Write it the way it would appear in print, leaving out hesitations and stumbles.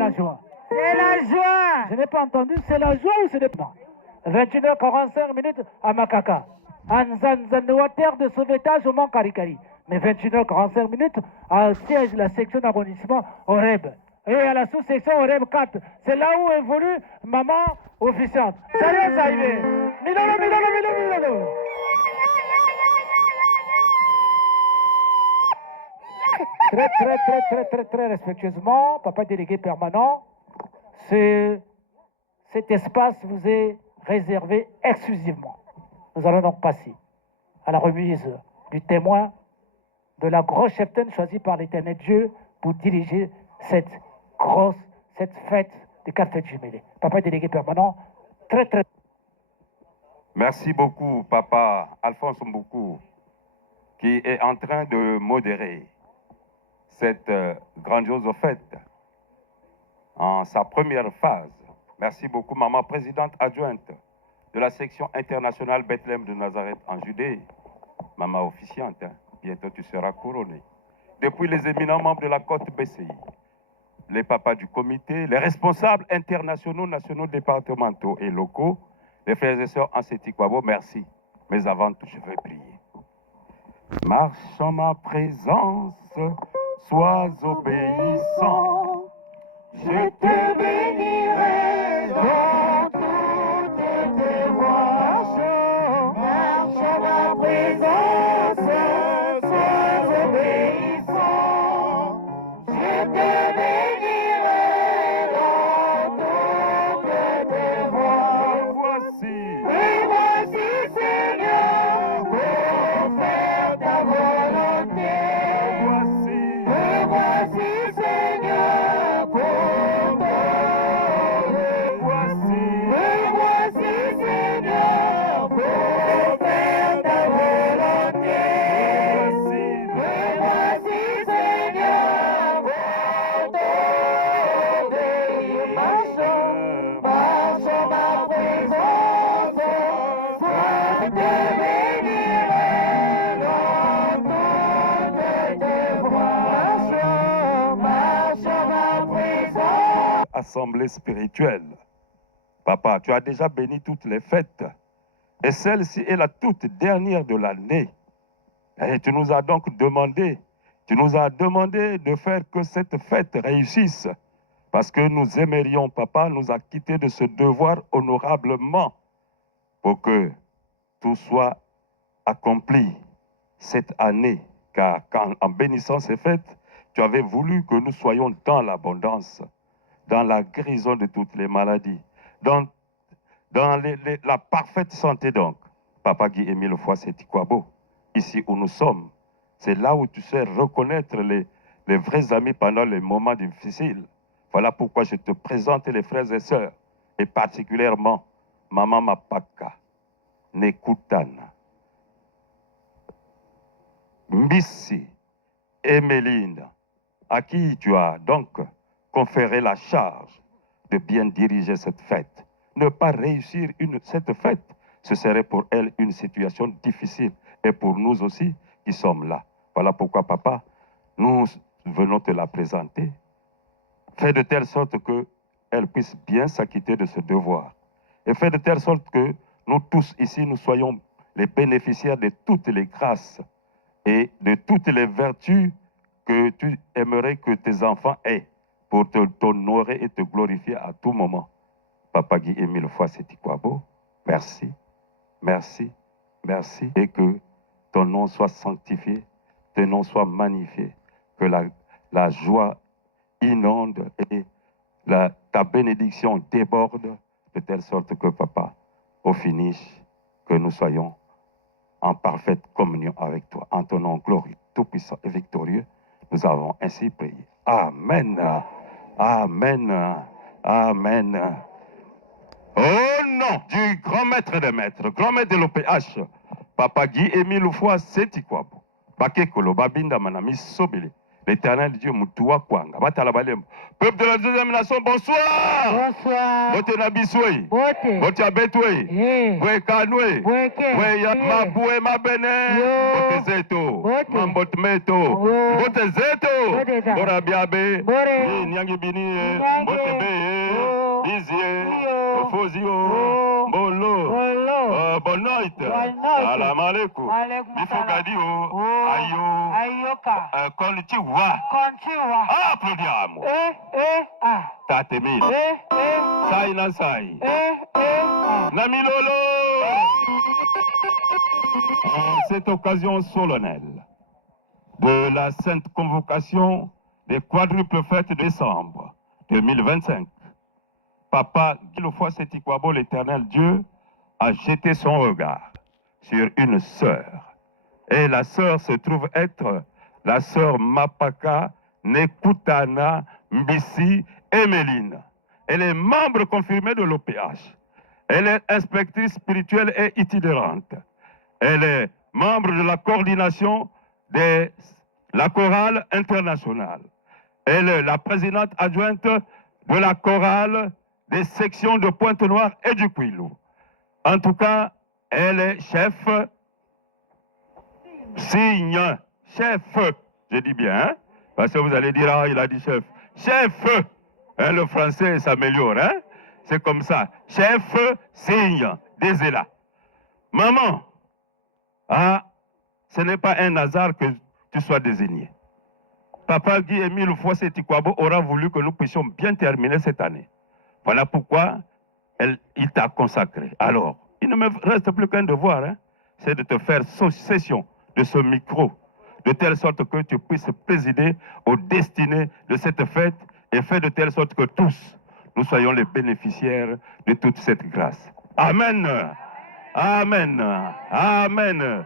la joie? C'est la joie. Je n'ai pas entendu, c'est la joie ou c'est le plan? 21h45 minutes à Makaka. En terre de sauvetage au Mont Karikari. Mais 21h45 minutes à siège la section d'arrondissement Oreb. Et à la sous-section Oreb 4. C'est là où évolue maman officiante. Salut, ça y est. Milolo. Très respectueusement, papa délégué permanent, cet espace vous est réservé exclusivement. Nous allons donc passer à la remise du témoin de la grosse cheftaine choisie par l'Éternel Dieu pour diriger cette fête des 4 fêtes jumelées. Papa délégué permanent, très. Merci beaucoup, papa Alphonse Mboukou, qui est en train de modérer cette grandiose fête en sa première phase. Merci beaucoup, maman présidente adjointe de la section internationale Bethléem de Nazareth en Judée. Maman officiante, hein. Bientôt tu seras couronnée. Depuis les éminents membres de la côte BCI, les papas du comité, les responsables internationaux, nationaux, départementaux et locaux, les frères et sœurs en Sétikwabo, merci. Mais avant tout, je vais prier. Marche en ma présence, sois obéissant. Je te bénirai dans toutes tes voies. Marche en ma présence, sois obéissant. Je te bénirai dans toutes tes voies. Et voici, Seigneur, pour faire ta volonté. Et voici, Seigneur, pour t'honorer. Et voici, Seigneur, pour faire ta volonté. Et voici, Seigneur, pour t'obéir. Marche en ma présence, sois te bénirai dans toutes tes voies. Marche en ma présence. Assemblée spirituelle. Papa, tu as déjà béni toutes les fêtes. Et celle-ci est la toute dernière de l'année. Et tu nous as donc demandé, de faire que cette fête réussisse. Parce que nous aimerions, papa, nous acquitter de ce devoir honorablement pour que tout soit accompli cette année. Car en bénissant ces fêtes, tu avais voulu que nous soyons dans l'abondance, dans la guérison de toutes les maladies, dans la parfaite santé donc. Papa Guy Émile Foy Sétikwabo, ici où nous sommes, c'est là où tu sais reconnaître les vrais amis pendant les moments difficiles. Voilà pourquoi je te présente les frères et sœurs, et particulièrement Maman Mapaka, Nekutana, Mbissi et Méline, à qui tu as donc conféré la charge de bien diriger cette fête. Ne pas réussir cette fête, ce serait pour elle une situation difficile, et pour nous aussi qui sommes là. Voilà pourquoi, papa, nous venons te la présenter. Fais de telle sorte qu'elle puisse bien s'acquitter de ce devoir. Et fais de telle sorte que nous tous ici, nous soyons les bénéficiaires de toutes les grâces et de toutes les vertus que tu aimerais que tes enfants aient pour t'honorer et te glorifier à tout moment. Papa Guy Émile Foy Sétikwabo, merci, merci, merci. Et que ton nom soit sanctifié, ton nom soit magnifié, que la joie inonde et ta bénédiction déborde de telle sorte que, papa, au finish, que nous soyons en parfaite communion avec toi. En ton nom glorieux, tout-puissant et victorieux, nous avons ainsi prié. Amen. Amen. Amen. Au nom du grand maître des maîtres, grand maître de l'OPH, Papa Guy Émile Foy Sétikwabo, Bakekolo Babinda Manami Sobele, l'Éternel Dieu Moutoua Kwanga. Peuple de la deuxième nation, bonsoir. Bonsoir. Bote Nabiswe. Bote. Bote Abetwe. Bwe Kanwe. Bweke. Bwe Mabue Mabene. Bote Zeto. Mambote Meto. Bote Zeto. Bora Biabe. Bore. Nyangi Bini. Bote Beye. Bizie. Fozio. Bolo. Bonne nuit. Salam alaikum. Bifogadio. Ayo. Ayoka. Konnichiwa. Konchiwa. Applaudiamo. Ah. Tatemil. Sai na sai. Ah. Namilolo. En cette occasion solennelle de la sainte convocation des quadruples fêtes de décembre 2025, Papa Guilofoy Setikwabo, l'Éternel Dieu, a jeté son regard sur une sœur. Et la sœur se trouve être la sœur Mapaka Nekutana Mbisi Emeline. Elle est membre confirmée de l'OPH. Elle est inspectrice spirituelle et itinérante. Elle est membre de la coordination de la chorale internationale. Elle est la présidente adjointe de la chorale des sections de Pointe-Noire et du Kouilou. En tout cas, elle est chef, chef, je dis bien, hein? Parce que vous allez dire, ah, il a dit chef. Chef, hein, le français s'améliore, hein? C'est comme ça. Chef, signe, Dézéla. Maman, ah, ce n'est pas un hasard que tu sois désigné. Papa Guy Émile Foy Setikwabo aura voulu que nous puissions bien terminer cette année. Voilà pourquoi il t'a consacré. Alors, il ne me reste plus qu'un devoir, hein, c'est de te faire cession de ce micro, de telle sorte que tu puisses présider aux destinées de cette fête et faire de telle sorte que tous, nous soyons les bénéficiaires de toute cette grâce. Amen. Amen. Amen.